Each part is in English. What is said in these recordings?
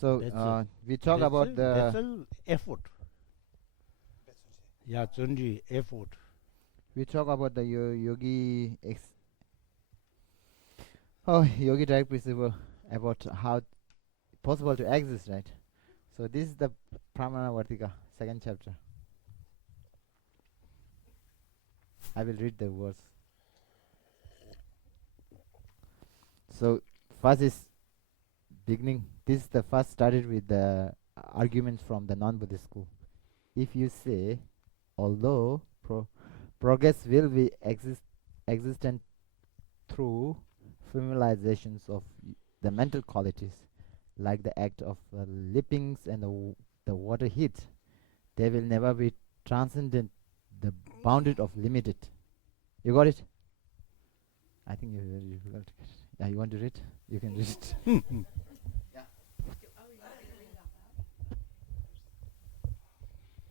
So we talk about that's the effort. Yeah, it's only effort. we talk about the yogi direct principle about how possible to exist, right? So this is the Pramana Vartika, second chapter. I will read the words. So first is beginning. This is the first started with the arguments from the non-Buddhist school. If you say, although progress will be existent through familiarizations of the mental qualities, like the act of leapings and the water heat, they will never be transcendent, the bounded of limited. You got it? I think you got it. Yeah, you want to read? You can read it. Yeah.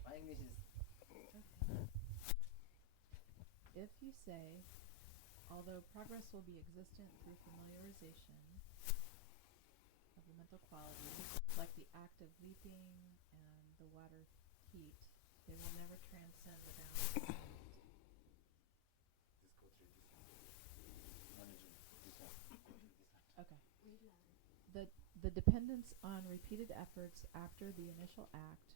My English is. If you say, although progress will be existent through familiarization of the mental qualities, like the act of leaping and the water heat, they will never transcend the bounds of limit. Okay. The dependence on repeated efforts after the initial act,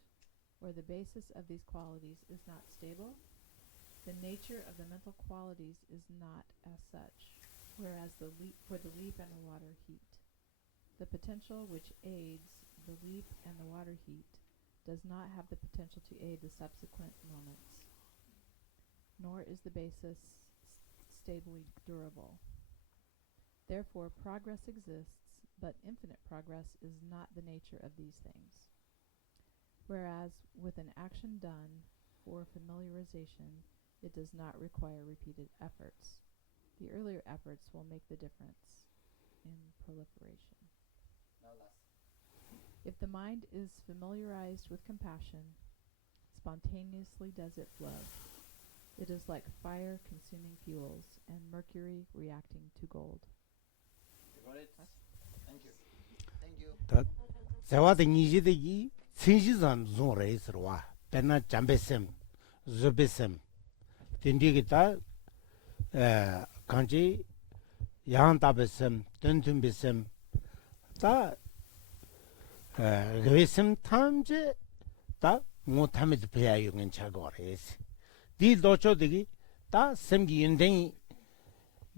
or the basis of these qualities, is not stable. The nature of the mental qualities is not as such, whereas for the leap and the water heat. The potential which aids the leap and the water heat does not have the potential to aid the subsequent moments, nor is the basis stably durable. Therefore, progress exists, but infinite progress is not the nature of these things. Whereas with an action done for familiarization, it does not require repeated efforts. The earlier efforts will make the difference in proliferation. If the mind is familiarized with compassion, spontaneously does it flow. It is like fire consuming fuels and mercury reacting to gold. You got it? Thank you. Thank you. That Zawada Niji Sinjizan Zon Raisrwa, Pena Jambesem, Zubesem, Tindigita, Kanji, Yan Tabesem, Tuntumbesem, Ta Revisem Tamje, Ta Motamid Payung in Chagores. Di Docho Digi, Ta Semgi Yundeng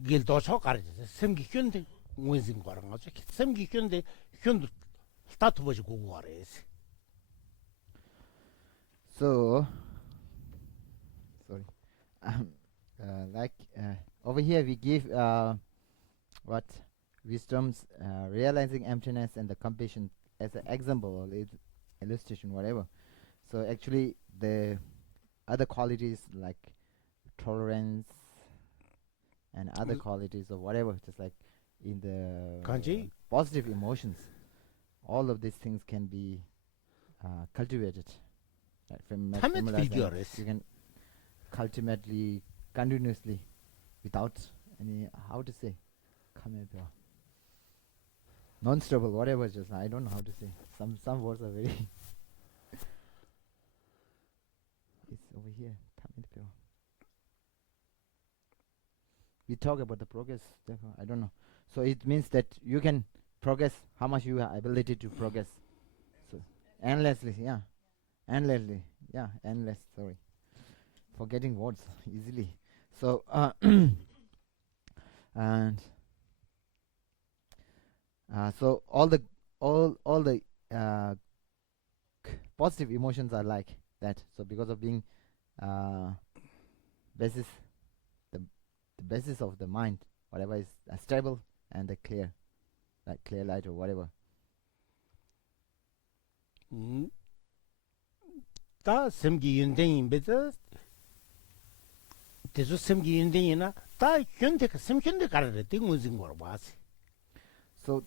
Gil Docho Cards, Semgi Hyunding, Winsing Goranga, Semgi Hyunding, Hyund Tatuaj Gores. So, sorry. Over here we give what wisdoms, realizing emptiness and the completion as an example or illustration, whatever. So actually, the other qualities like tolerance and other qualities of whatever, just like in the Kanji? positive emotions, all of these things can be cultivated. Right? You can cultivately, continuously, without any, how to say, non-stable, whatever. Just I don't know how to say. Some words are very. It's over here. We talk about the progress. Therefore, I don't know. So it means that you can progress. How much you have ability to progress? So endlessly, yeah. Endlessly, yeah, endless. Sorry, forgetting words easily. So and so all the positive emotions are like that. So because of being basis, the basis of the mind, whatever is stable and the clear, like clear light or whatever. Ta Semgi Yundeng better. Tesu Semgi Yundeng, Ta Hyundek, Sem Hyundek are the thing using or was. So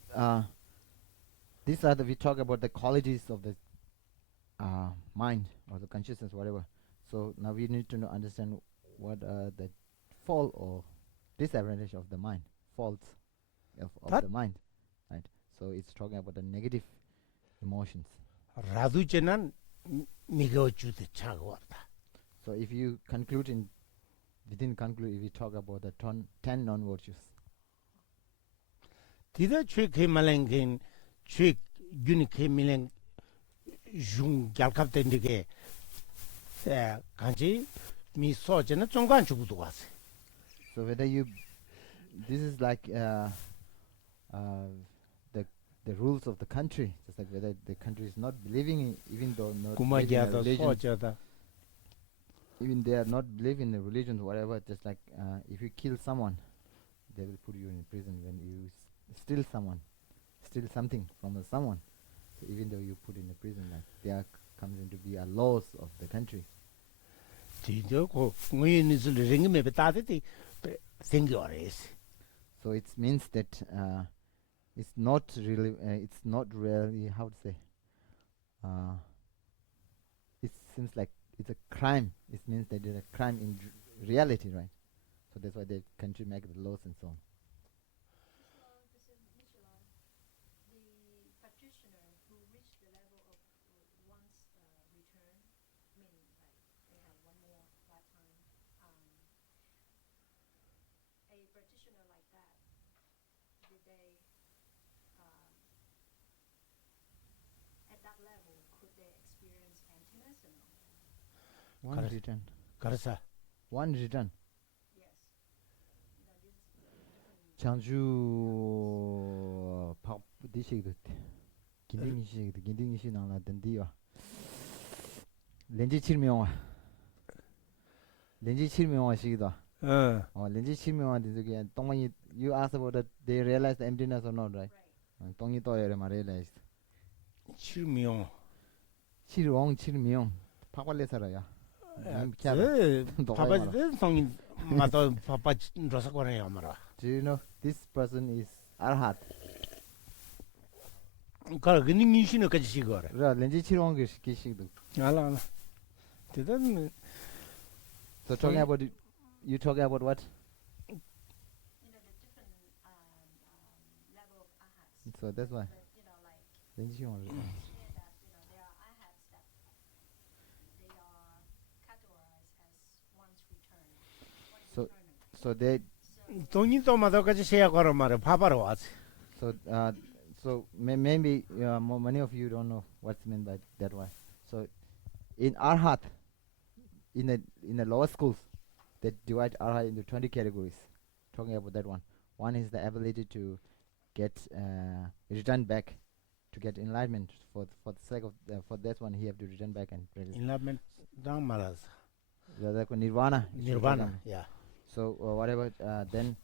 these are we talk about the qualities of the mind or the consciousness, whatever. So now we need to understand what the fault or disadvantage of the mind, faults of the mind, right? So it's talking about the negative emotions. 라두제는 미거 주대 차고 왔다. So if you conclude within conclude, if you talk about the 10 non-virtues. 디다 최케 말랭긴 최 유니케 밀랭 중 갈갑된게 간지 미 소제는 중간 주고도 왔어. So whether this is like the rules of the country, just like whether the country is not believing in, even though not believing in a 구마기야도 religion, 소제다. even they are not believing in the religion, whatever. Just like if you kill someone, they will put you in prison. When you steal something from someone, so even though you put in a prison, like there comes into be a laws of the country. 디도고 무인이슬 링메 베타데티 생겨레스. So it means that it's not really how to say. It seems like it's a crime. It means that it's a crime in reality, right? So that's why the country make the laws and so on. The practitioner who reached the level of one's return, meaning like they have one more lifetime. A practitioner like that, did they, at that level, could they experience emptiness or no? One Correct. return. 가르사. One return. Yes. No, this is different. 장주 밥 디시기도 긴딩이시 나라던 디와 렌지 칠명화 시기도 렌지 칠명화 되게 동만이 you asked about that they realize the emptiness or not, right? Right. 동이 또래 말 realized. 칠명. 칠명 파발레 살아야. 파바지 성인 마도 파파 로사고네 아마라. Do you know this person is arhat? 그 근인신의 까지 시거래. 라 렌지 칠명 기시기도. 알아. 대단 So talking about you talking about what? You know, the different level of ahats. So that's why. But, you know, like, 렌지 칠명. hear that, you know, there are ahats that they are categorized as one's return. One's So- return. So they 돈이도 마도까지 세야 걸어 말에 파바로 왔어. so maybe many of you don't know what's meant by that one. So in arhat, in the lower schools, they divide arhat into 20 categories. Talking about that one. One is the ability to get return back, to get enlightenment. For the sake of for that one, he have to return back and practice. 인라면 당 말았어. Like nirvana. is the 니르바나. program. 야. So whatever, then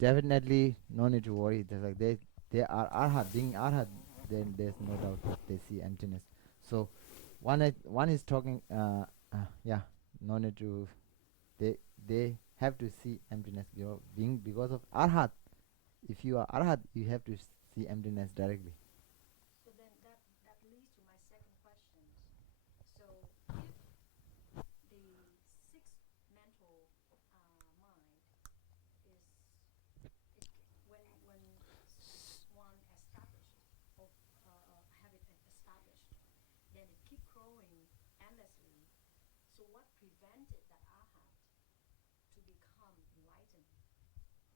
definitely no need to worry. There's like they are arhat, being arhat, then there's no doubt that they see emptiness. So one is talking, no need to. They have to see emptiness because of arhat. If you are arhat, you have to see emptiness directly. So then that leads to my second question. So if the sixth mental mind is when one established or have it established, then it keep growing endlessly. So what prevented that arhat to become enlightened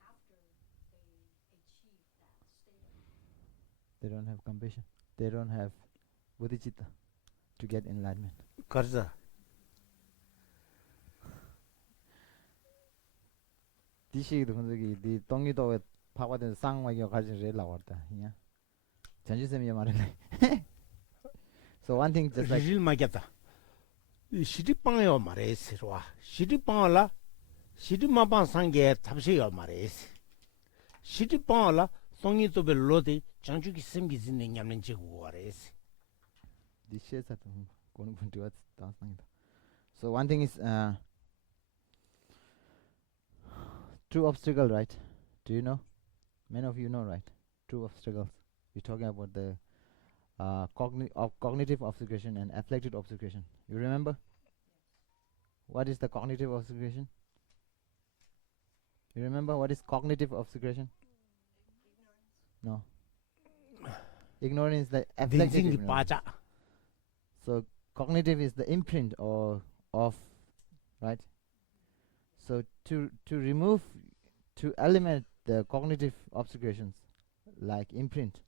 after they achieve that status? They don't have compassion. They don't have bodhicitta to get enlightenment. 가르사. 디시기도 근데 이 똥이도 파고든 쌍마이가 가진 제일 나왔다. 야. 전주쌤이 말을래. So one thing just like 리질 마겠다. 시리빵요 말했어. 와. 시리빵라 시리마방 상게 탑시요 말했어. 시리빵라 송이도 별로데 장주기 생기진 냠는 지고 말했어. this shares at going towards dancing. So one thing is true obstacle, right? Do you know? Many of you know, right? True obstacles. We're talking about the cognitive obfuscation and affected obfuscation. You remember? What is the cognitive obfuscation? You remember what is cognitive obfuscation? No. Ignorance is the afflicted 댕징이 ignorance. 빠자. So cognitive is the imprint or of, right? So to remove, to eliminate the cognitive obscurations like imprint,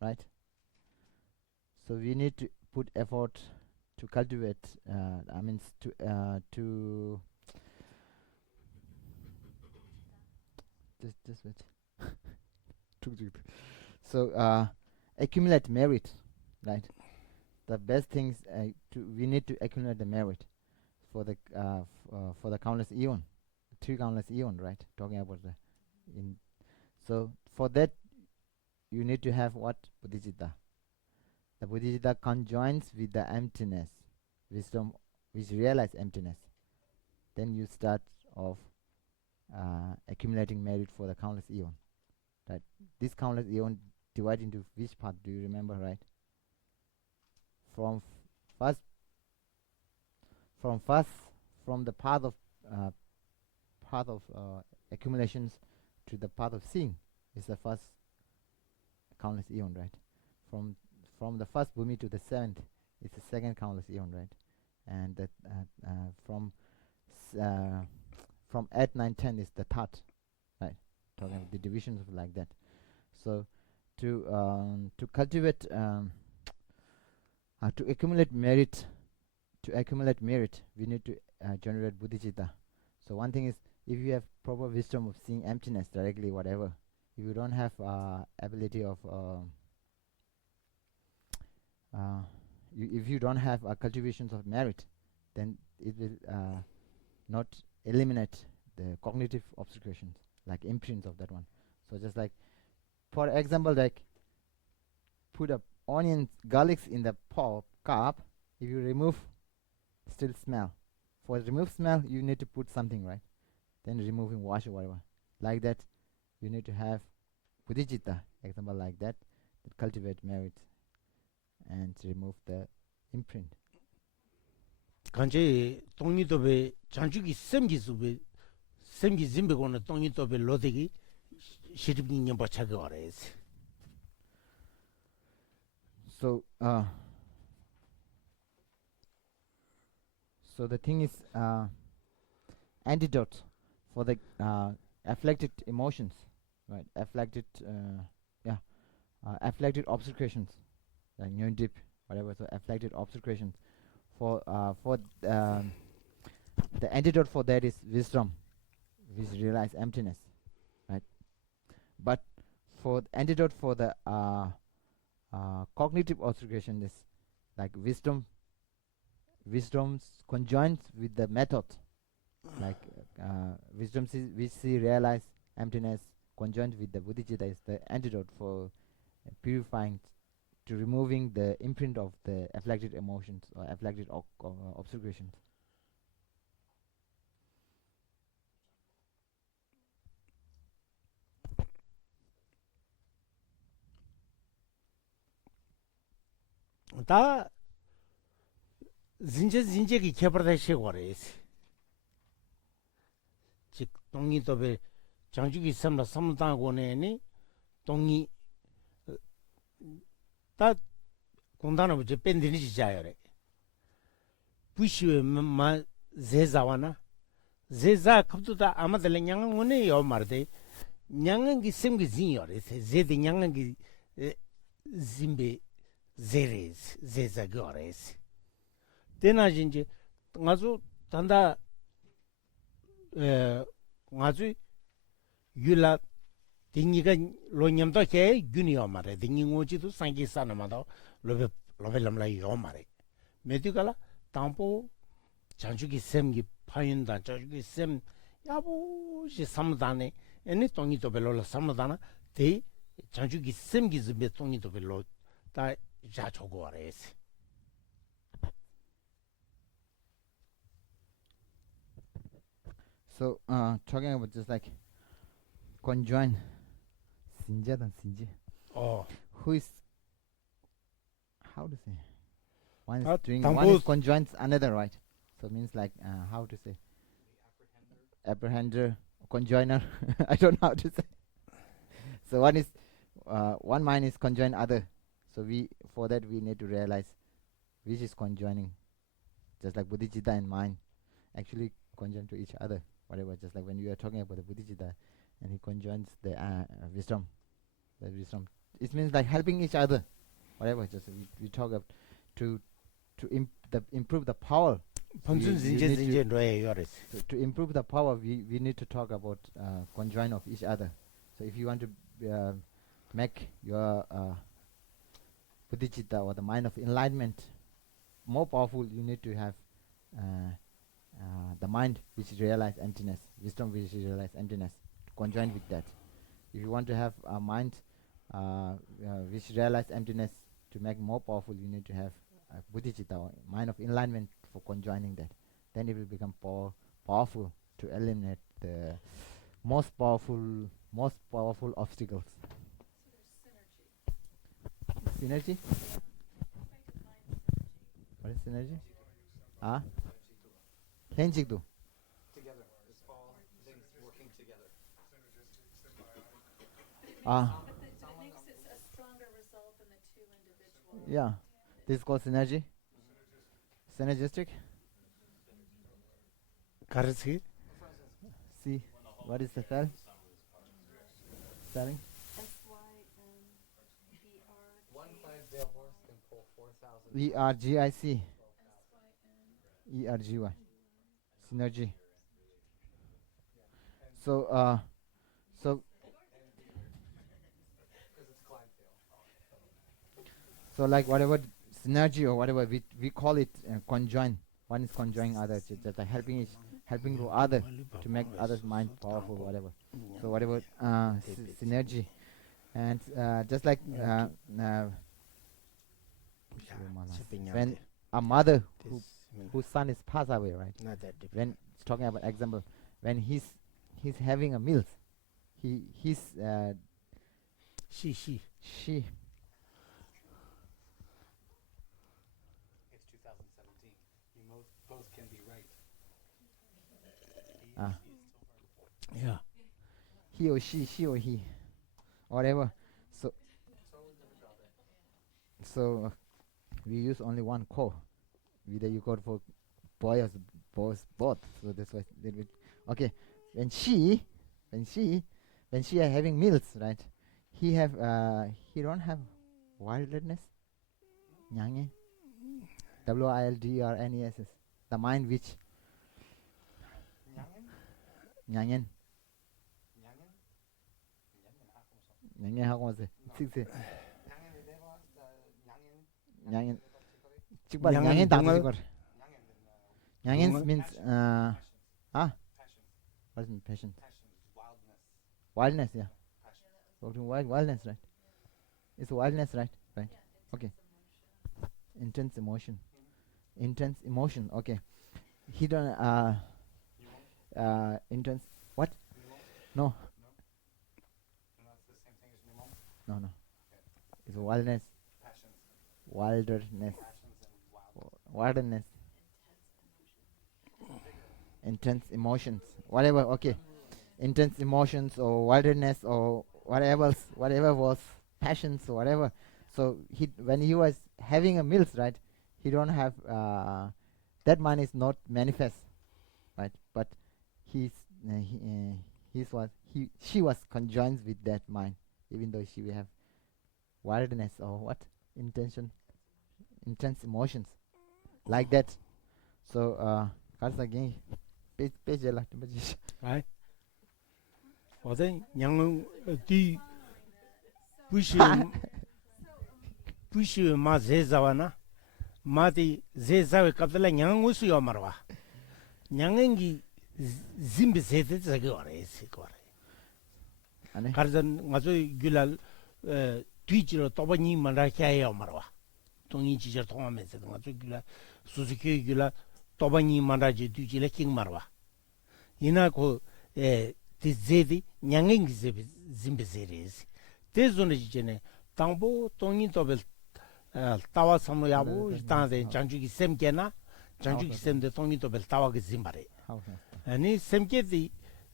right? So we need to put effort to cultivate. To just wait. So accumulate merit, right? The best things we need to accumulate the merit for the countless eon, 3 countless eon, right? Talking about the in. So for that you need to have what? Bodhicitta. The Bodhicitta conjoins with the emptiness, wisdom, which realize emptiness. Then you start off accumulating merit for the countless eon. Right? This countless eon divide into which part? Do you remember, right? From the path of accumulations to the path of seeing is the first countless eon, right? From the first bhumi to the 7th it's the second countless eon, right? And that from 8, 9, 10 is the third, right? Talking about the divisions of like that. So to cultivate to accumulate merit, we need to generate bodhicitta. So one thing is, if you have proper wisdom of seeing emptiness directly, whatever, if you don't have ability of if you don't have cultivations of merit, then it will not eliminate the cognitive obscurations like imprints of that one. So just like, for example, like put a onions, garlics in the cup. If you remove, still smell. For remove smell, you need to put something, right? Then removing wash or whatever. Like that, you need to have bodhicitta, example like that cultivate merit and remove the imprint. 간제 동리도베 장주기 셈기수베 셈기 짐베고는 동리도베 로데기 시립닝년 버차게 어레스. So so the thing is antidote for the afflicted emotions, right? Afflicted afflicted obscurations like new dip, whatever. So afflicted obscurations for the antidote for that is wisdom, which realize emptiness, right? But for the antidote for the cognitive obscuration is like wisdom's conjoined with the method, like wisdom which see realize emptiness conjoined with the bodhicitta is the antidote for purifying, to removing the imprint of the afflicted emotions or afflicted obscurations. 다 진제기 개발다 시고레스. 즉 동리도베 장주기 삼라 삼당고네니 동리 다 공단하고 저 밴드니지 자요래. 부시에 마 제자와나 제자 갑도다 아마들 냥은네 요 말데 냥은기 심기 진요래. 제데 냥은기 짐베 제레스 제자 거레스. 대나진지 아주 단다 아주 유라 딩이가 로냠도 해 균이요 말에 딩이고지도 상기사나마도 로벨람라 요 말에 메디가라 담보 장주기 셈기 파인다 장주기 셈 야보시 삼다네 애니 동이도 별로 삼다나 대 장주기 셈기 즈베 동이도 별로 다 자초고 아레스. So talking about just like conjoin sinja dan sinji. Oh, Who is, how to say? One is Uh, doing, Tambo one is is- conjoins another, right? So it means like how to say? Apprehender, conjoiner. I don't know how to say. So one is one mind is conjoin other, So for that we need to realize which is conjoining, just like bodhicitta and mind actually conjoin to each other. Whatever, just like when you are talking about the bodhicitta, and he conjoins the wisdom, It means like helping each other. Whatever, just we talk about to improve the power. 본순 진제 로에 요레스. To improve the power, we need to talk about conjoin of each other. So if you want to make your bodhicitta or the mind of enlightenment more powerful, you need to have the mind which realize emptiness, wisdom which realize emptiness, to conjoin with that. If you want to have a mind which realize emptiness to make more powerful, you need to have bodhicitta or mind of enlightenment for conjoining that. Then it will become powerful to eliminate the most powerful obstacles. Synergy? What is synergy? Ah? Henjikdu. Together. It's all things working together. Ah. But it makes it a stronger result than the two individual. Yeah. This is called synergy. Synergistic. 가르치 See, what is the spelling? One 5-day horse can pull 4,000. ERGIC. ERGY. Synergy. So Because it's Clydesdale. so like whatever synergy or whatever we call it conjoin. One is conjoining others, just like helping to other to make others' mind powerful, whatever. So whatever synergy, and just like when a mother whose son is passed away, right? not that different. When talking about example, when he's having a meal, he's she she It's 2017. You both can be right. yeah he or she or he, whatever. So Totally different job. so we use only one core. Whether you go for boy or both. So that's why little bit. Okay, when she are having meals, right? He don't have wildness. Nyange. WILDRNESS. The mind which nyangen. Nyangen 하고 세. 칙세. nyangen. 직발 nyangen 다지 걸. Nyangen means what is passion? Wildness, yeah. Wildness, right? It's wildness, right? Right. Okay. Intense emotion. Okay. He don't intense what? No. No. It's wildness. Wilderness. Intense emotions. Whatever. Okay. Intense emotions or wilderness or whatever was passions or whatever. So when he was having a meals, right? He don't have that mind is not manifest, right? But she was conjoined with that mind, even though she will have wildness or what intense emotions like that. So again, page right 어제 양은 뒤 부시 마제자와나 마디 제자we 갑달라 양은 우수요 말와 양은기 짐비세데 저거래 시거래 아니 가르전 가서 귤알 뒤지로 또바니 말아야요 말와 동이 지저 통하면서 가서 귤알 수수께 귤알 또바니 말아지 뒤지래 킹 말와 이나고 디제디 냥행기 짐베세레스 데존이지네 당보 동이 도벨 타와 사무야부 단데 장주기 셈게나 장주기 셈데 동이 도벨 타와게 짐바레 아니 셈게디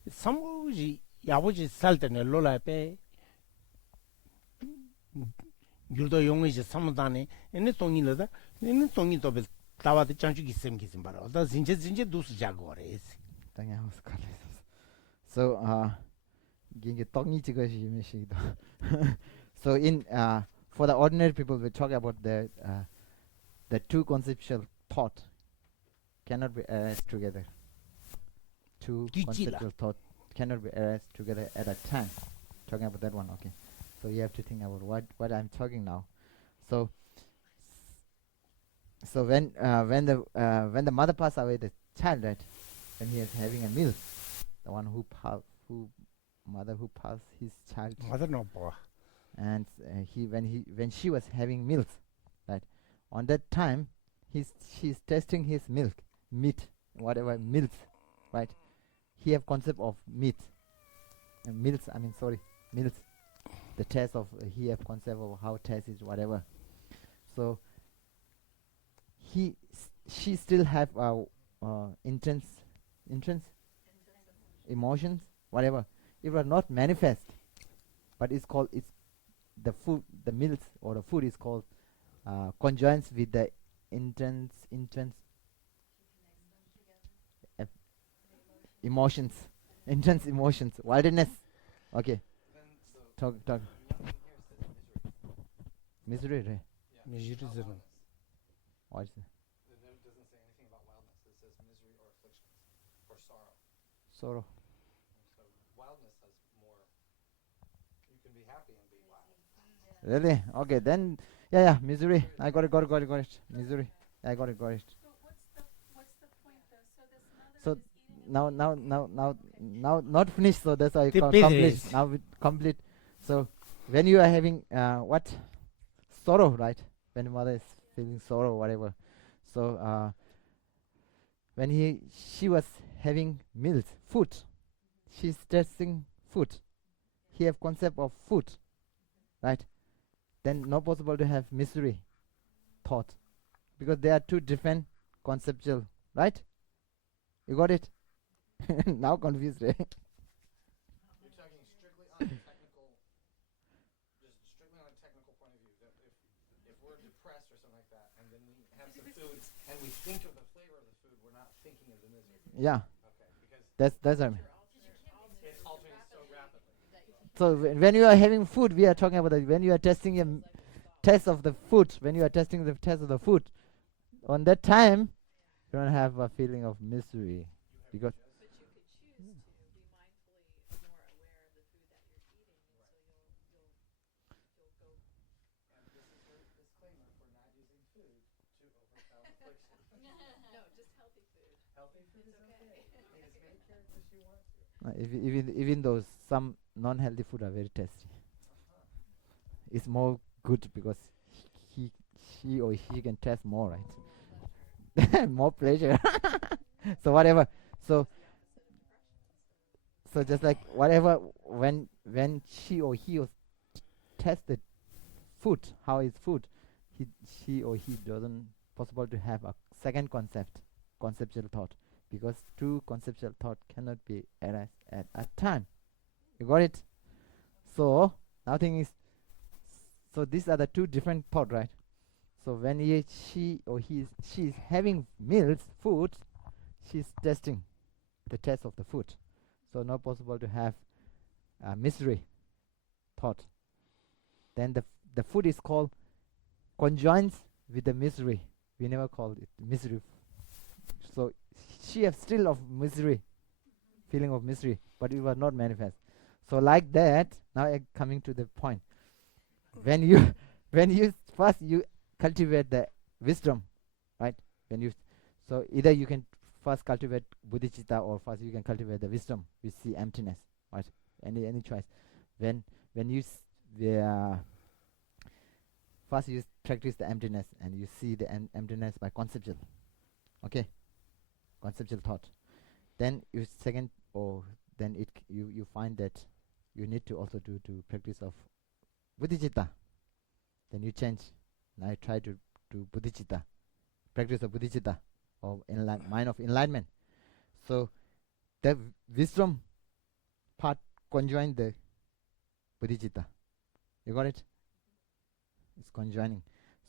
사무지 야부지 살때네 롤라페 귤도 용의지 삼다네 얘네 동이라다 얘네 동이 또 다와도 장주기 셈기sim 바로 다 진짜 두스 자고 그래스 당연 하우스 So ginge tongi chiga shi me shi da. So in for the ordinary people we talk about the two conceptual thought cannot be arranged together. Two Gijila. conceptual thought cannot be arranged together at a time. Talking about that one, okay. So you have to think about what I'm talking now. So when the mother passed away, the child, right, when he is having a meal, the one who passed his child, 맞아 봐 and when she was having milk, right, on that time she's testing his meat, whatever milk, right. He have concept of meat, milk. The taste of he have concept of how taste is whatever. So she still have intense emotions, whatever. It was not manifest, but it's the food, the milk or the food is called conjoins with the intense emotions, intense emotions, wilderness. Okay, Then, so talk. nothing here says Misery, misery. right? Yeah. 미지르 Not 지르 wildness. What is it? It doesn't say anything about wildness. It says misery or afflictions or sorrow. Sorrow. So wildness has more. You can be happy and be wild. Really? Okay, then yeah, misery. I got it. Misery. I got it. So what's the point though? So this mother So is eating now not finished. So that's why I The complete. business. Now we complete. So when you are having what sorrow, right? When the mother is feeling sorrow, whatever. So when she was having meals, food. She's testing food. He have concept of food, right? Then not possible to have misery thought, because they are two different conceptual, right? You got it? Now confused, right? You're talking strictly on a technical, just strictly on a technical point of view. That if we're depressed or something like that, and then we have some food, and we think of the flavor of the food, we're not thinking of the misery. Yeah, Okay, because that's what I mean. it's altering so rapidly. So when you are having food, we are talking about that. When you are testing a test of the food, when you are testing the test of the food, on that time, you don't have a feeling of misery, because But you could choose to be mindfully more aware of the food that you're eating, and so you'll go. And this is her disclaimer for not using food to overcome affliction. No, just healthy food. Healthy food is It's okay. okay. Eat as many carrots as you want to. even though some non-healthy food are very tasty, it's more good because she or he can taste more, right? More pleasure. So whatever. So just like whatever, when she or he was tested food, how is food, she or he doesn't possible to have a second conceptual thought, because two conceptual thought cannot be addressed at a time. You got it? So now thing is, so these are the two different thought, right? So when she is having meals, food, she's testing the taste of the food. So not possible to have misery thought. Then the food is called conjoins with the misery. We never called it misery. So she have still of misery, feeling of misery, but it was not manifest. So like that, now I'm coming to the point. When you first you cultivate the wisdom, right? So either you can first cultivate bodhicitta, or first you can cultivate the wisdom. We see emptiness, right? Any choice. When you first you practice the emptiness, and you see the emptiness by conceptual, okay, conceptual thought. Then you second, then you find that you need to also do practice of bodhicitta. Then you change. Now you try to do bodhicitta, practice of bodhicitta, or mind of enlightenment. So the wisdom part conjoin the bodhicitta. You got it? It's conjoining.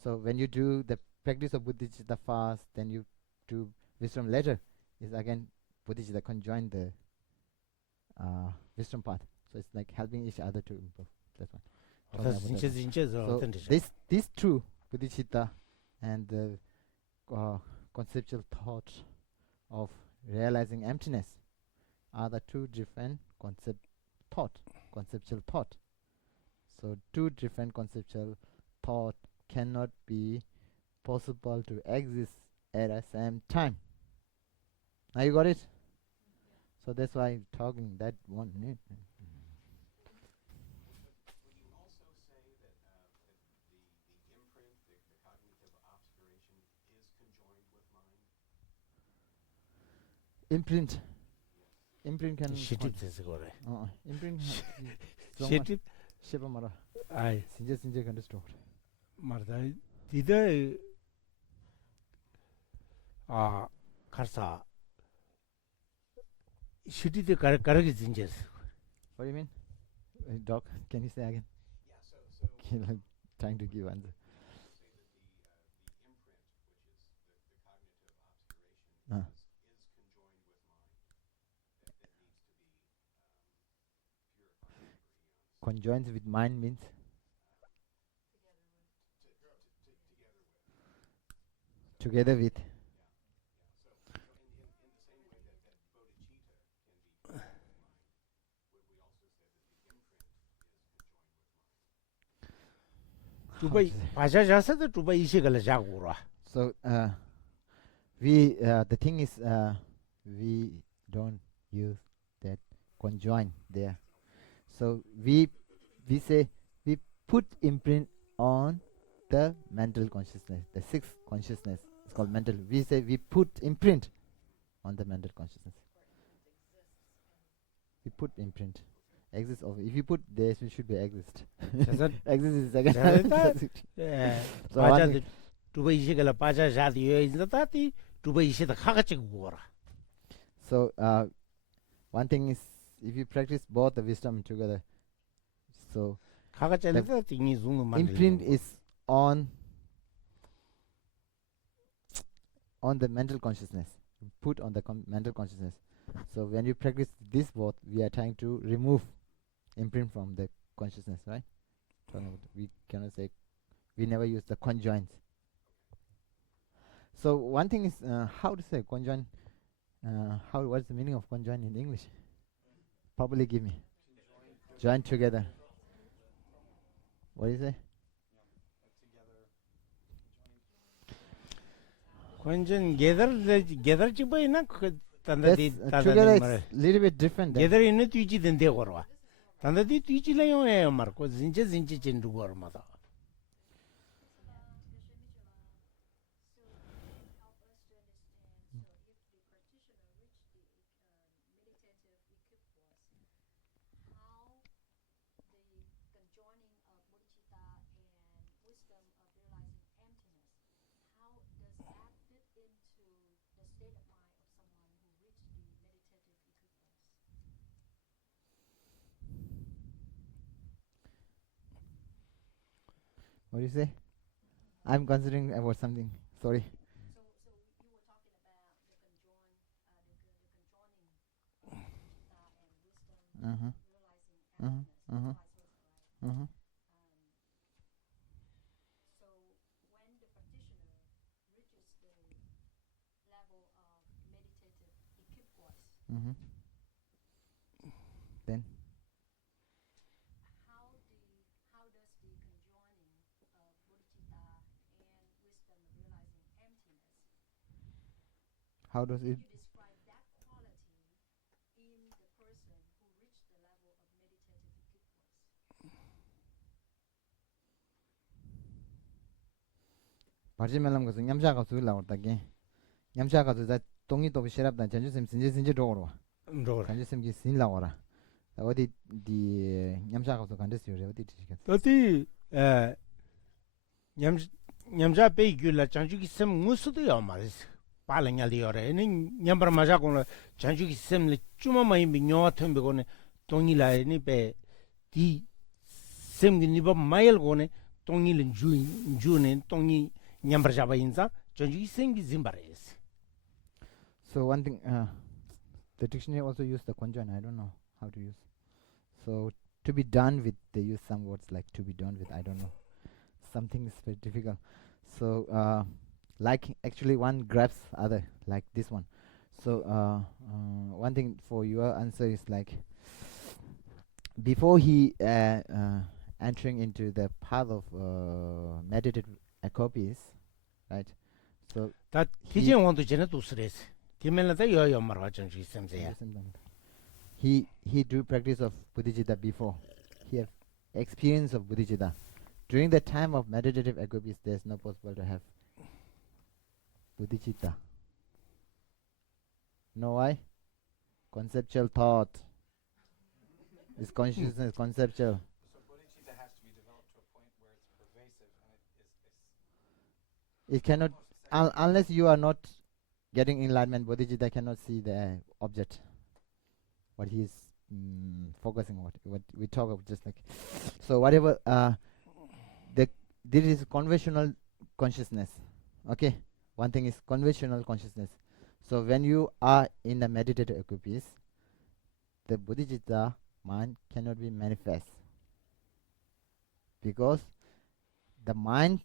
So when you do the practice of Bodhicitta fast, then you do wisdom later, is again Bodhicitta conjoin the wisdom path. So it's like helping each other to improve. That's one. Talking about that one. So these two, Bodhicitta and the conceptual thought of realizing emptiness, are the two different conceptual thought. So two different conceptual thought cannot be possible to exist at the same time. Now you got it? So that's why I'm talking that one. Would you also say that the imprint, the cognitive obscuration, is conjoined with mind? Imprint can 시집 돼서 그래. imprint 시집 Shiva Mara. 아이 Sinja can destroy. 말다 디데 가르사 시디데 가르기 진짜스. What do you mean? Doc, can you say again? Yeah, so Like trying to give answer. say that the imprint, which is the cognitive obscuration, Uh. is conjoined with mind. That needs to be purified. Conjoins with mind means together with. So in the same way that bodhicitta can be conjoined with mind, would we also say that the imprint is conjoined with mind? 두바이 바샤자서도 두바이 이식을 자고라. So we the thing is we don't use that conjoin there. So we say we put imprint on the mental consciousness, the sixth consciousness. It's called mental. We say we put imprint on the mental consciousness. We put imprint. Exist of if you put there, it should be exist. 그래서 Exist is second. 예 So one 바자도 thing- 두바이 이식을 바자자디에 있다디 두바이 이식도 가가지 고라. So one thing is if you practice both the wisdom together, so 가가지는 띵이 중은 만들. imprint is on the mental consciousness, put on the mental consciousness. So when you practice this both, we are trying to remove imprint from the consciousness, right? We cannot say, we never use the conjoins. So one thing is how to say conjoin. What is the meaning of conjoin in English? Probably give me. Join together. What do you say? 완전 게들 집어이나 그 단다디 Together 단다디 is little bit different. Than 게들 있는 뒤지던데 거라. 단다디 뒤지래요 말고 진짜 진짜 거라마다. What do you say? I'm considering about something. Sorry. So you were talking about the conjoining and wisdom, realizing emptiness, vice versa, right? So when the practitioner reaches the level of meditative equipoise, Then how does the conjoining of bodhicitta and wisdom of realizing emptiness, how does it? you describe that quality in the person who reached the level of meditative equipoise? 바지멜람 것은 냠샤가 수일라고 했다게. 냠샤가 수자 동이 또 시랍다 전주쌤 진짜 도로. 전주쌤 기 신라고라. 어디 디 냠샤가 수 간데스요. 어디 지겠어. 어디 냠자 베이귤라 장주기 셈 무스도요 말이스. 발랭야리요래. 니 냠바라 마자고는 장주기 셈을 쭈마마이 미녀 같은 거네. 동이라니 베디 셈기 니바 마일고네. 동일은 주는 동이 냠버 잡아 인자 전주 생기 짐바레스. So one thing, the dictionary also use the conjoint. I don't know how to use. So to be done with, they use some words like to be done with. I don't know. Something is very difficult. So like actually one grabs other like this one. So one thing for your answer is like before he entering into the path of meditative acopies, right? So 다 기재원도 전에 두스레스. 디멜라다 여여 말아 전주 셈세야. he do practice of Bodhicitta before. He have experience of Bodhicitta. During the time of meditative acopies, there's no possible to have Bodhicitta. Know why? Conceptual thought. Is consciousness conceptual? So bodhicitta has to be developed to a point where it's pervasive and It cannot, unless you are not getting enlightenment, Bodhicitta cannot see the object. What he is focusing on. What we talk of just like. So whatever, this is conventional consciousness. Okay? One thing is conventional consciousness. So when you are in the meditative acopies, the Bodhicitta mind cannot be manifest. Because the mind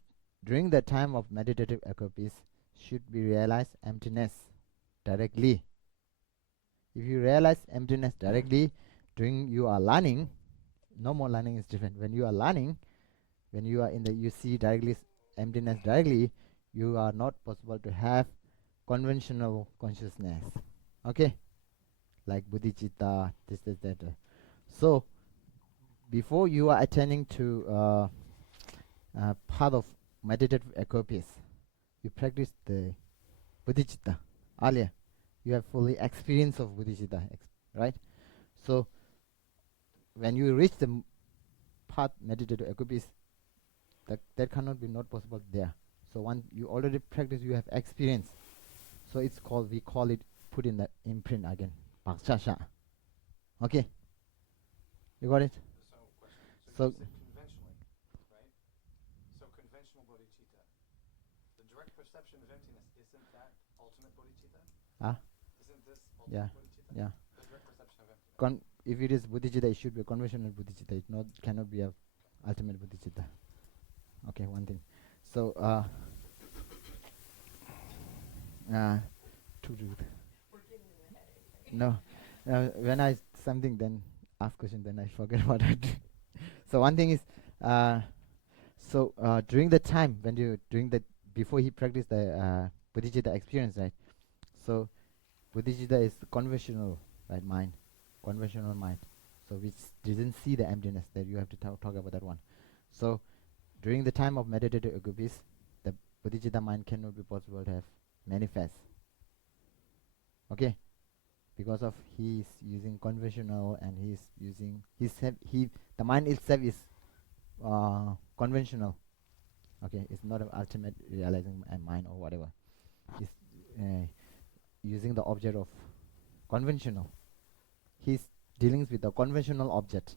during the time of meditative acopies should be realized emptiness directly. If you realize emptiness directly during you are learning, no more learning is different. When you are learning, when you are in the, you see directly emptiness directly, you are not possible to have conventional consciousness. Okay? Like bodhicitta, this, that. So, before you are attending to part of meditative acopies, you practice the bodhicitta earlier. You have fully experience of bodhicitta, right? So, when you reach the path meditative acopies, that cannot be not possible there. So once you already practice, you have experience. So it's called, we call it, put in the imprint again. Pakshasha. Okay? You got it? so question. So- you said conventionally, right? So conventional bodhicitta. The direct perception of emptiness, isn't that ultimate bodhicitta? Ah? Isn't this Yeah. ultimate bodhicitta? Yeah. The direct perception of emptiness. If it is bodhicitta, it should be a conventional bodhicitta. It cannot be a ultimate bodhicitta. Okay, one thing. So no, when I something then ask question, then I forget what I do. So one thing is, during the time when you before he practiced the bodhicitta experience, right? So bodhicitta is conventional, right? Mind, conventional mind. So which didn't see the emptiness. That you have to talk about that one. So during the time of meditative acopies, the bodhicitta mind cannot be possible to have manifest. Okay, because of he is using conventional and he is using the mind itself is conventional. Okay, it's not an ultimate realizing mind or whatever. It's using the object of conventional. He's dealing with the conventional object,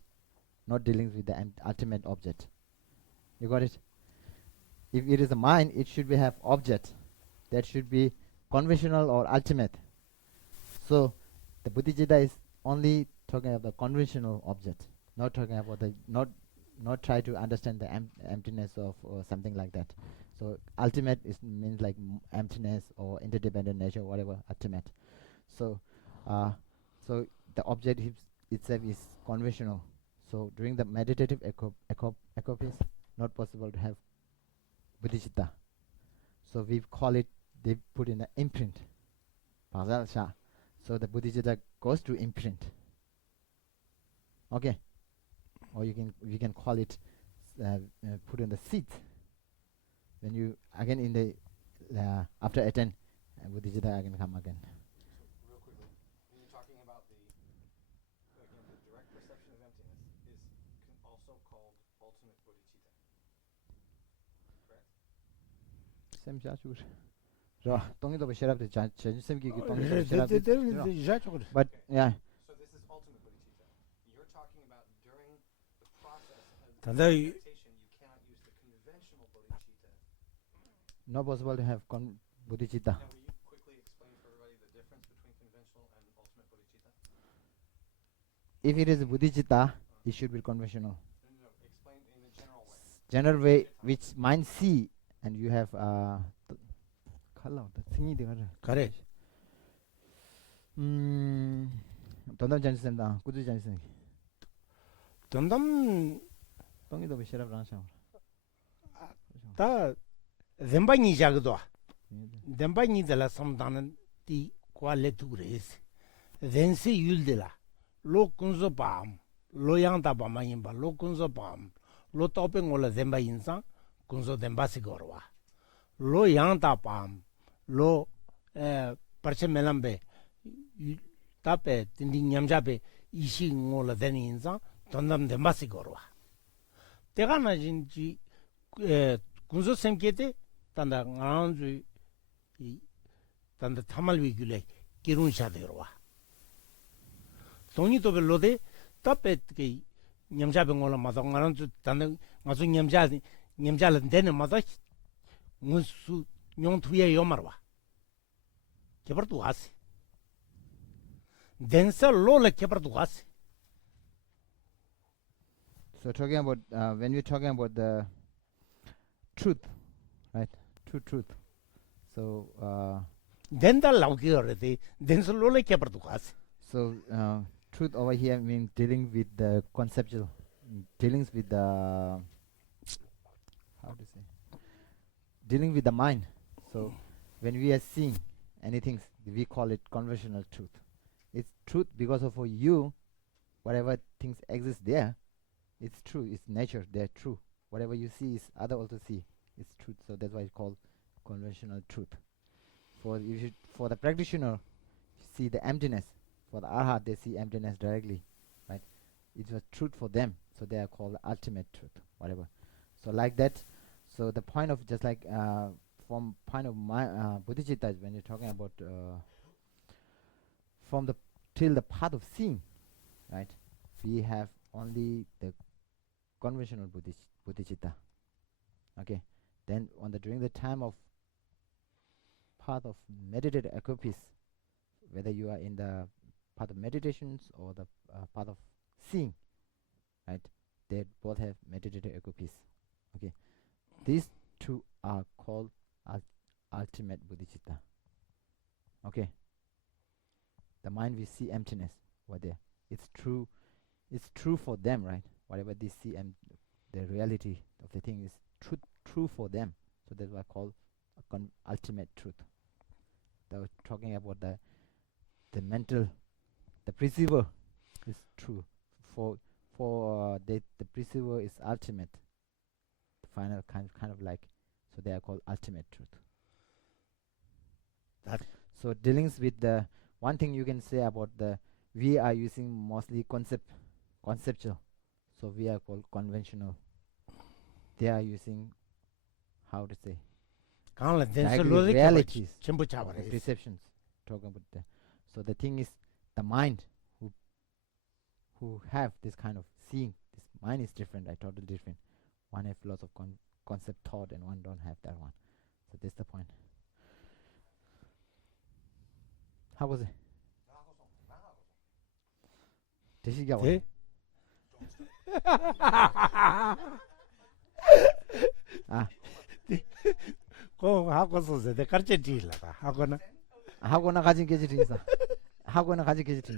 not dealing with the ultimate object. You got it? If it is a mind, it should have object that should be conventional or ultimate. So the bodhicitta is only talking about the conventional object, not talking about the not try to understand the emptiness of or something like that. So ultimate means like emptiness or interdependent nature, whatever ultimate. So so the object itself is conventional. So during the meditative acopies, not possible to have bodhicitta. So we call it, they put in an imprint. Parsasha. So the bodhicitta goes to imprint. Okay. Or we can call it put in the seat. When you again in the after attend, bodhicitta again come again. So real quickly, when you're talking about the direct perception of emptiness is also called ultimate bodhicitta. Correct? Sem jachur. So tongi to bishara de change sem ki tongi to bishara. But yeah. So this is ultimate bodhicitta. You're talking about during the process of 단다 meditation, you cannot use the not possible to have bodhicitta. Now, will you quickly explain for everybody the difference between conventional and ultimate bodhicitta? If it is bodhicitta, it should be conventional. No, explain in a general way. General way which mind see, and you have the thingy 그래. 돈담 잔센다 꾸주 잔센 덤덤 똥이도 비시라 브랑상 다 렘바니 자그도 렘바니 달라 섬다는 디 퀄레트 그레스 렌세 율데라 로군조 밤 로양다 밤마인바 로군조 밤 로토뱅 올라 렘바 인상 군조 덴바시 거와 로양다 밤로 파르체멜람베 tapé tindi nyamjabe ishi ngola deni inza tondam de masigorwa tegana jinji kunzo semkete tanda nganju tanda tamalwi gule kirun shaderwa toni to belode tapé ke nyamjabe ngola madong nganju tanda ngazu nyamjala dene madak musu nyontuye yomarwa kebartu asi densa lola kepartu gas. So talking about when we're talking about the truth, right? Truth. So Denda lauki already. Densa lola kepartu gas. so truth over here means dealing with the conceptual, dealing with the how to say, dealing with the mind. So when we are seeing anything, we call it conventional truth. It's truth because of for you, whatever things exist there, it's true. It's nature. They're true. Whatever you see is other also see. It's truth. So that's why it's called conventional truth. For the practitioner, you see the emptiness. For the arhat, they see emptiness directly, right? It's a truth for them. So they are called ultimate truth. Whatever. So like that. So the point of just like from point of my bodhicitta is when you're talking about from the till the path of seeing, right? We have only the conventional bodhicitta. Okay. Then during the time of path of meditative equipoise, whether you are in the path of meditations or the path of seeing, right? They both have meditative equipoise. Okay. These two are called ultimate bodhicitta. Okay. The mind we see emptiness over there. It's true for them, right? Whatever they see and the reality of the thing is true for them. So that's what I call ultimate truth. They were talking about the mental, the perceiver is true. For the perceiver is ultimate. The final kind of like, so they are called ultimate truth. So dealings with the one thing you can say about we are using mostly conceptual, so we are called conventional. They are using, how to say, directly realities, perceptions. Talking about so the thing is the mind who have this kind of seeing. This mind is different, totally different. One have lots of concept thought, and one don't have that one. So that's the point. How was it? 대시기가 네? 거 하고서 내 가르쳐 드리려다 하거나 가진 게 있어. 하거나 가진 게 있어.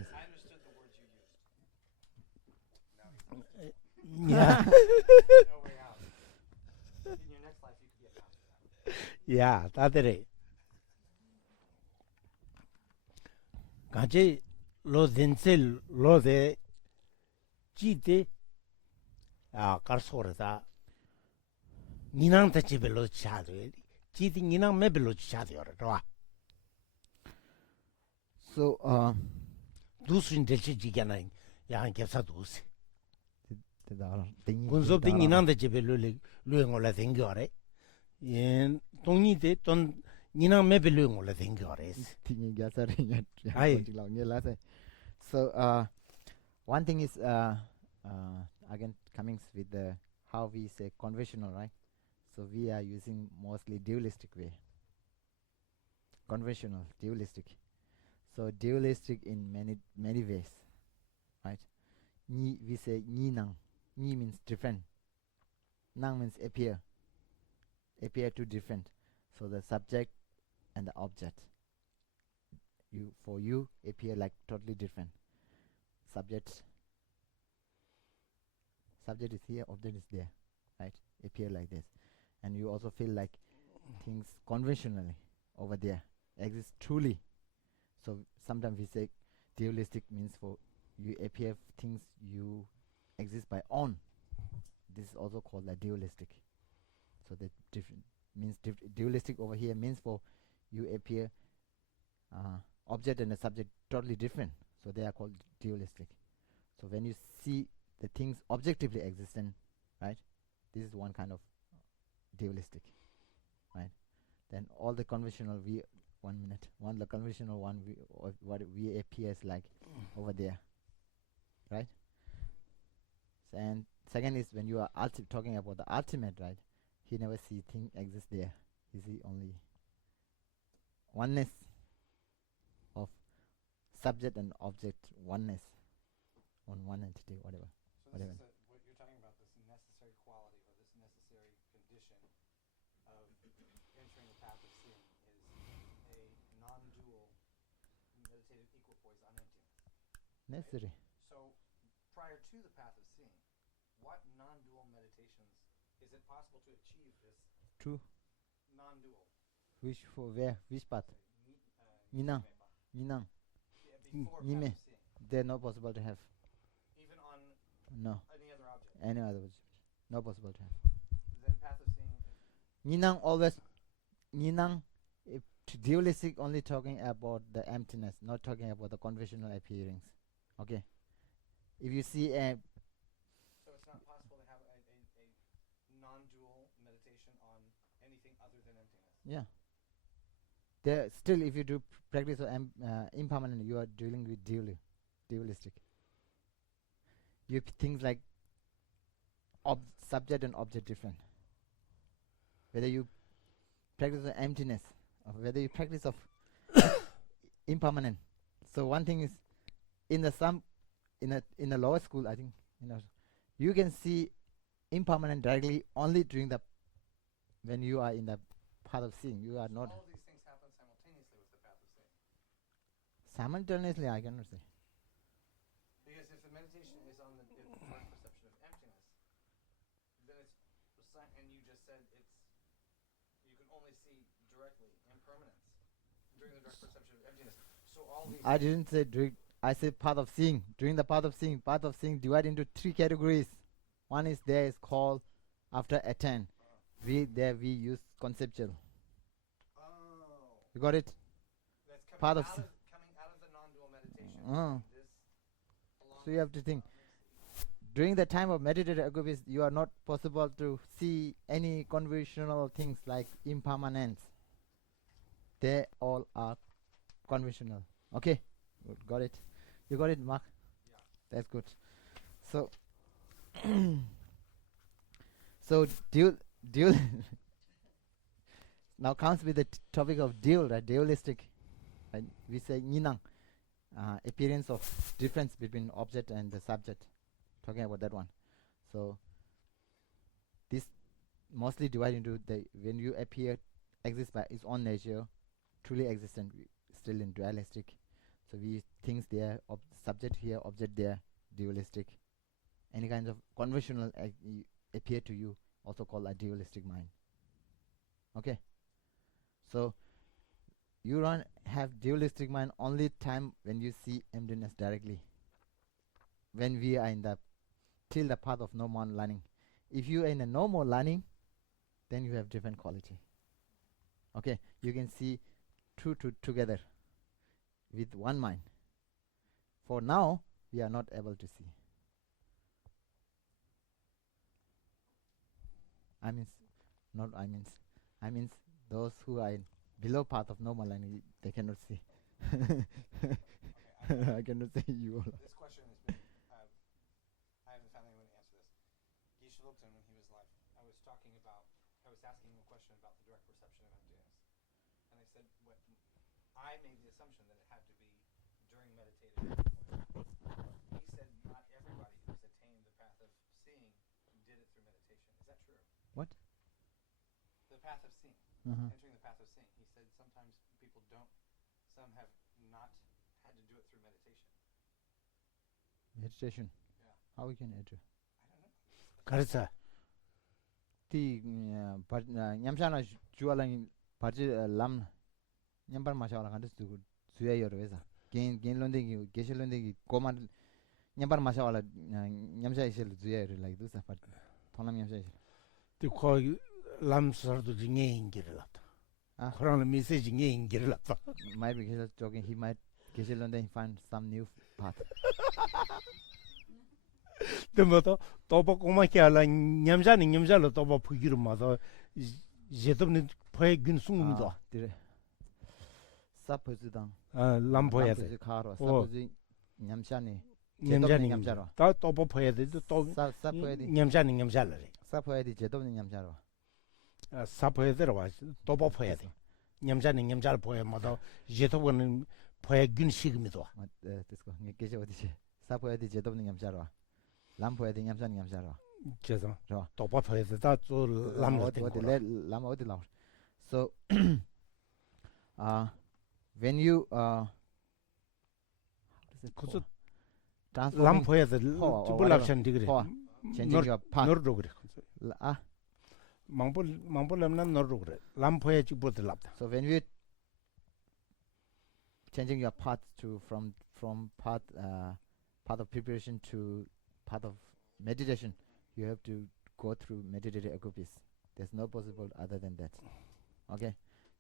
Yeah. No way out. In your next life, you could be a master. Yeah, 다들이 같이 로덴셀 로데 지데 가르소르다 니낭다 집el로 차도 지디 니낭 메벨로 차도요. So 두스인 될지 지게나 야한 개사 두스 the 군섭디 니낭다 집el로 루행올라 댕겨래 예 동니데 돈 니낭 메벨로 올라 댕겨래 So one thing is again coming with the how we say conventional, right? So we are using mostly dualistic way, conventional dualistic. So dualistic in many ways, right? Ni, we say ni nang. Ni means different. Nang means appear. Appear to different. So the subject and the object. For you appear like totally different. Subject is here, object is there, right? Appear like this, and you also feel like things conventionally over there exist truly. So sometimes we say dualistic means for you appear things you exist by own. This is also called a dualistic. So the different means dualistic over here means for you appear object and the subject totally different. So they are called dualistic. So when you see the things objectively existent, right? This is one kind of dualistic, right? Then all the conventional the conventional one what we appears like over there, right? And second is when you are talking about the ultimate, right? He never see thing exist there. He see only oneness of subject and object, oneness on one entity, whatever. So Whatever. this is what you're talking about, this necessary quality or this necessary condition of entering the path of seeing is a non-dual meditative equipoise on emptiness. Necessary. So prior to the path of seeing, what non-dual meditations is it possible to achieve this True. non-dual? Which for where? Which path? Yinang. Yinang. Before Yime. path of seeing, They're not possible to have. even on No. any other object. Any other object. Not possible to have. Then path of seeing, Yinang always. Yinang. Dualistic only talking about the emptiness, not talking about the conventional appearance. Okay. If you see a so it's not possible to have a non-dual meditation on anything other than emptiness. yeah. There still, if you do practice of impermanent, you are dealing with dualistic. You things like subject and object different. Whether you practice of emptiness or whether you practice of impermanent. So one thing is in the lower school, I think you can see impermanent directly only during when you are in the path of seeing. You are not All of these things happen simultaneously with the path of seeing. simultaneously. I cannot say. Because if the meditation is on the direct perception of emptiness, then it's and you just said you can only see directly impermanence during the direct perception of emptiness. So all these I didn't say direct. I said path of seeing. During the path of seeing divided into 3 categories. One is called after attain. We use conceptual. Oh, You got it? that's Path coming of out of the non-dual meditation. Oh. This along So you have to think. During the time of meditative equipoise, you are not possible to see any conventional things like impermanence. They all are conventional. Okay, good, got it. You got it, Mark. Yeah. That's good. So, so dual. Now comes with the topic of dual, right? Dualistic. Right? We say yinang, appearance of difference between object and the subject. Talking about that one. So this mostly divided into when you appear exists by its own nature, truly existent, still in dualistic. So we things there, subject here, object there, dualistic. Any kinds of conventional appear to you, also called a dualistic mind. Okay. So you don't have dualistic mind only time when you see emptiness directly. When we are in till the path of no more learning. If you are in a no more learning, then you have different quality. Okay, you can see two together with one mind. For now, we are not able to see. I mean those who are in below path of normal learning, they cannot see. I cannot say you. This question has been, I haven't found anyone to answer this. Geshe Lobten, when he was alive, I was talking about I was asking him a question about the direct perception of emptiness, and I said, what I made the assumption that it had to be during meditative contemplation. He said not everybody who's attained the path of seeing did it through meditation. Is that true? What? The path of seeing, Uh-huh. entering the path of seeing. He said sometimes people don't, some have not had to do it through meditation. Meditation. Yeah. How we can enter? I don't know. 가르쳐. The nyamshana jualang parji lam nyambar mashala kan tu suya yorweza. Gain londegi geshe londegi koma nyambar mashala nyamsha isel suya yor like this but thonam nyamsha isel. 그 람서도 중에 인기를 났다. 아. 그런 메시지 중에 인기를 났다. Might be geshe jogging he might geshe londegi find some new path. 근데도 또봐 꼬마게 알아 냠자로 또봐 부기를 마다 제도는 포에 균 숨도. dire sapozidang 람포야 돼. kharo 어. sapozi nyamshani 냠자로. 또 또봐 포야 돼. 또 sapoedi 냠자로. sapoedi jedobni nyamsharo. 사포에 들어와 또봐 포야 돼. 냠자로 포야 마다 제도는 포에 균 시금이도. त्यसको geshe odise sapoedi jedobni nyamsharo. lampoedi nyamshani nyamsharo. 죄송. 저. 또봐 포야 돼다 또 람로 된 어디 거라. lama odi laur. So when you 그래서 transforming 람포에 돼. or 불랍션 디그리. changing your path 너로 그래. 망볼람난 너로 그래. 람포에 집어들 랍다. so when you changing your path to from path of preparation to path of meditation, you have to go through meditative equipoise. There's no possible other than that. Okay,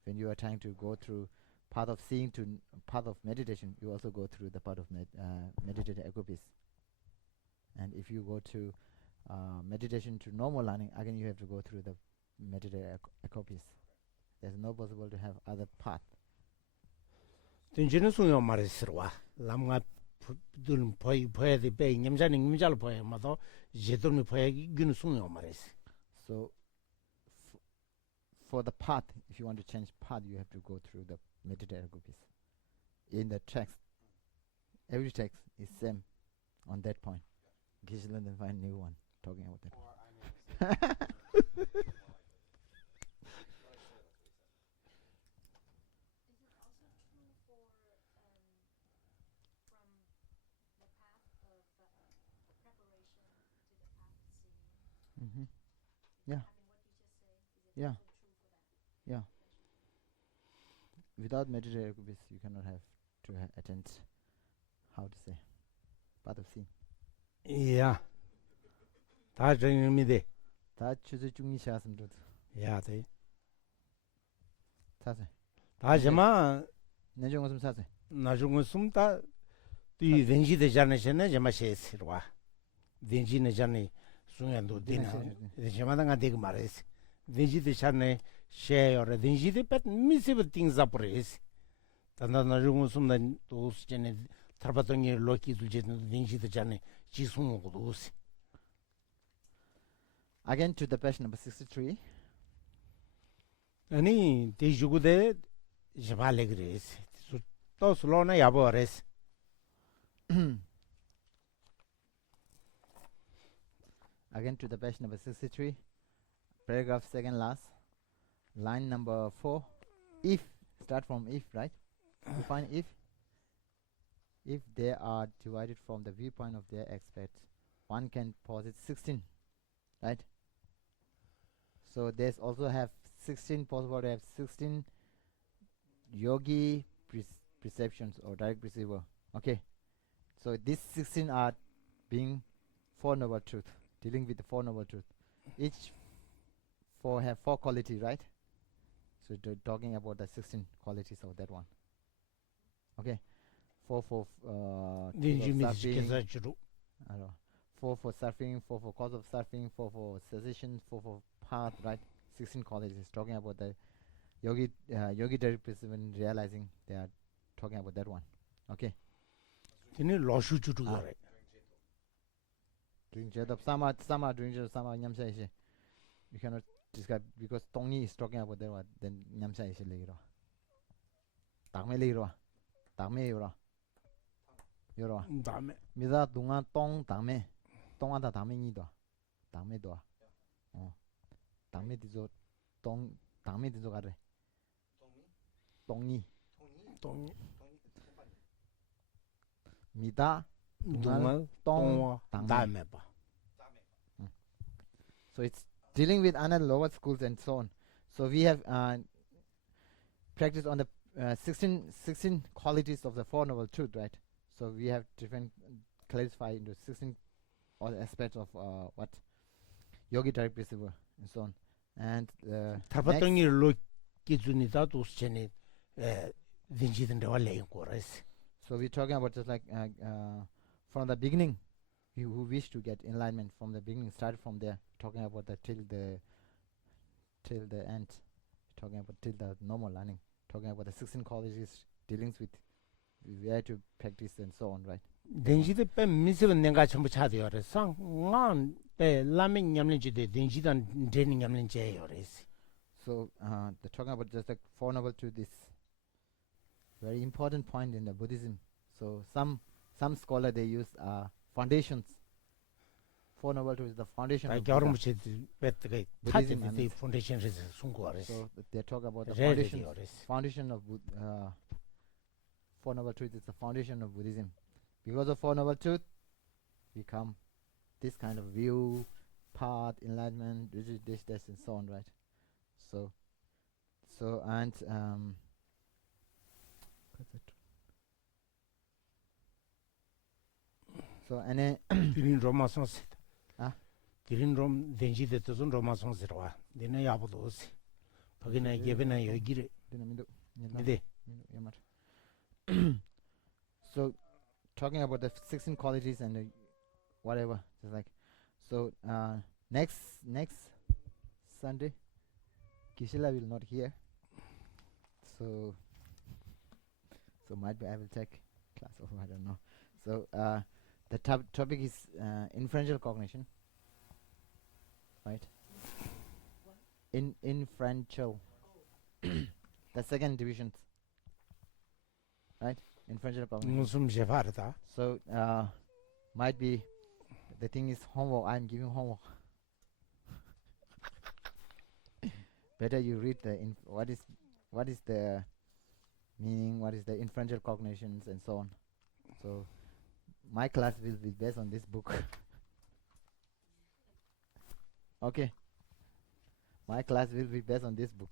when you are trying to go through path of seeing to path of meditation, you also go through the path of meditative equipoise. And if you go to meditation to normal learning, again you have to go through the meditative equipoise. There's no possible to have other path. 된지는 소요 말했으와. 람가 들 포에 돼. 배 냠자로 포에 마도 제도는 포에 균 소요 말했어. So for the path, if you want to change path, you have to go through the meditative equipoise. In the text, every text is same on that point. Gisela then find new one talking about that. Or I mean, Is it also true for from the path of preparation to the path of seeing? Mm-hmm. Is Yeah. that having what you just say? Is it Yeah. also true for that? Without meditative equipoise, you cannot have to attend. How to say? Path of seeing. 야. 다 정의미돼. 다 추즈 중니 샤슴도 야, 돼. 사세. 다지마 내중 웃음 사세. 나중에 숨다 이 렌지 되잖아요. 제마 셰스와. 렌지는 전에 숭연도 되나. 제마다가 되게 말했어. 렌지 되잖아요. 셰어 렌지 되በት 미세브 things up race. 단다 나중에 숨다 또 전에 타바동이 로키 줄제는 렌지 되잖아요. 지숭고도 Again to the page number 63. 아니 대주고대 제발레 그래스 또 슬로나 야버레스 Again to the page number 63. Paragraph second last. Line number 4. If, start from if, right? Define if. If they are divided from the viewpoint of their expert, one can posit 16, right? So there's also have 16 possible to have 16 yogi perceptions or direct perceiver. Okay. So these 16 are being Four Noble Truth, dealing with the Four Noble Truth. Each four have four qualities, right? So talking about the 16 qualities of that one. Okay. Four for 렌지 주로 four for surfing, four for cause of surfing, four for cessation, four for path, right? 16 qualities talking about the yogi direct perception, realizing they are talking about that one. Okay. 되네 로슈 주로 그래 Doing jet up, some are doing jet up, some are nyamsa. You cannot describe because Tongni is talking about that one. Then Nyamsa is later. Takme later. Takme yora. Yora. 다음에 Mida dunga tong takme. Tonga ta takme ni do. Takme do. Oh. Takme dizo tong takme dizo gare. 동미? Tongni. 동이? 동 동이 햇반이. Mida 동아 tong 동아 takme. 다음에 봐. 다음에. So it's dealing with another lower schools and so on. So we have practice on the 16 qualities of the Four Noble Truth, right? So we have different classified into 16 all aspects of what yogi direct principle and so on. And next, 타바동이로 기준이다 도스체네 딘지든 레왈레인 거라스. so we're talking about just like from the beginning, you who wish to get enlightenment from the beginning, started from there, talking about the till the end, talking about till the normal learning, talking about the 16 qualities, dealings with where to practice and so on, right? 딘지드 빼 미스는 내가 전부 차대요래. 상난 빼 라멘 냠린지데 딘지단 드레닝 냠린제요레스. So they're talking about just like Four Noble Truth, this very important point in the Buddhism. So some scholar they use foundations. Four Noble Truth is the foundation 아 of Buddha. 겨울무치 베트가 Buddhism 타데데 and- 파운데이션에서 송고라스. So they talk about the 레레디요레스. foundation of Four Noble Truth is the foundation of Buddhism. Because of Four Noble Truth, we come this kind of view, path, enlightenment, this, and so on, right? So and what's that? So and then 드린 로마송스. 아? 드린 롬 딘지데 뜻은 로마송스로와. 내내 야보도스. 거기나 예배나 여기를 미데. So talking about the 16 qualities and whatever, just like so next Sunday Kishila will not here, so might be I will take class or I don't know. So the topic is inferential cognition, right? Inferential the second division, right? Inferential cognition. 무슨 제파르다. So might be the thing is homework. I'm giving homework. Better you read the what is the meaning, what is the inferential cognitions and so on. So my class will be based on this book. Okay. My class will be based on this book.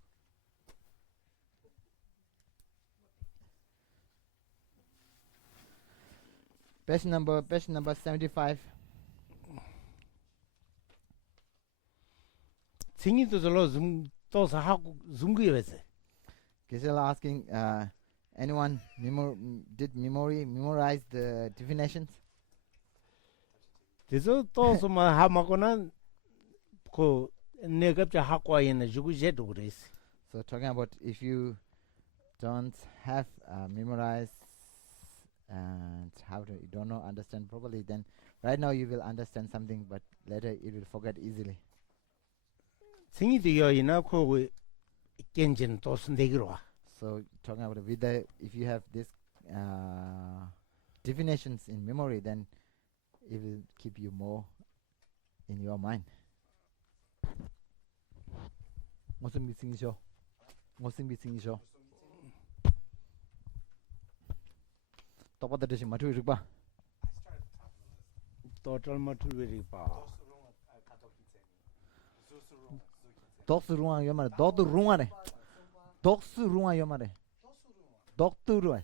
Page number 75. 생이도 절로 좀 또서 하고 좀그여서. Gisela asking, anyone did memorize the definitions? 그래서 또서만 하마고는 그 내가 하고 있는 주고 제도 그랬어. So talking about if you don't have memorized and you don't know understand properly, then right now you will understand something, but later you will forget easily. 생이도 여이나 그 견진 또 선대기로 와. So talking about if you have this definitions in memory, then it will keep you more in your mind. 무슨 미팅이셔? 무슨 미팅이셔? 똑바로 대신 맞추고 봐. total material 봐. 독수룽아 요 말에 너도 룽아래. 독수룽아 요 말에. 독두루아.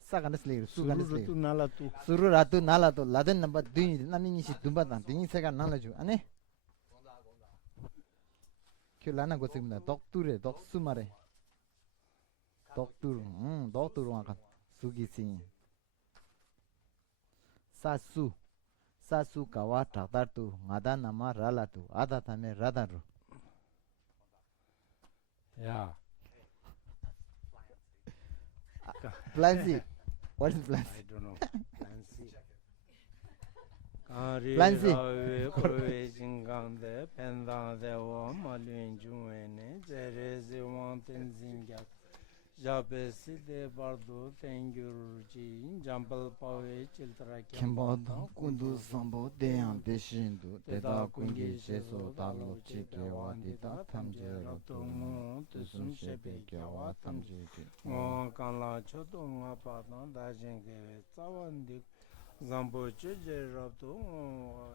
사가네슬리 수가네슬리. 수루도 날라도 수루라도 날라도 라든 넘버 뒤 남인이시 둠바다 딩세가 날라주 아니 큐라나 고스입니다. 독두레 독수마레 독두루 독두루아가 수기시 사수 가와 타다투 마다 나마 라라투 아다타메 라다루 야. 플란시 what is 플란시 I don't know. fancy. Lancy. 아리라웨 고웨 진강데 벤다데와 말륜 중에네 제레세 왕텐진가 자베시데 바르도 땡규르지 잠발 파웨 칠트라 켐바다 군두 삼보 대양 대신도 대다 군기 제소 달로 치게와 디다 탐제로 도모 뜻음 셰베게와 탐제기 간라 초동아 파단 다젠게 자원디 잠보 제제라도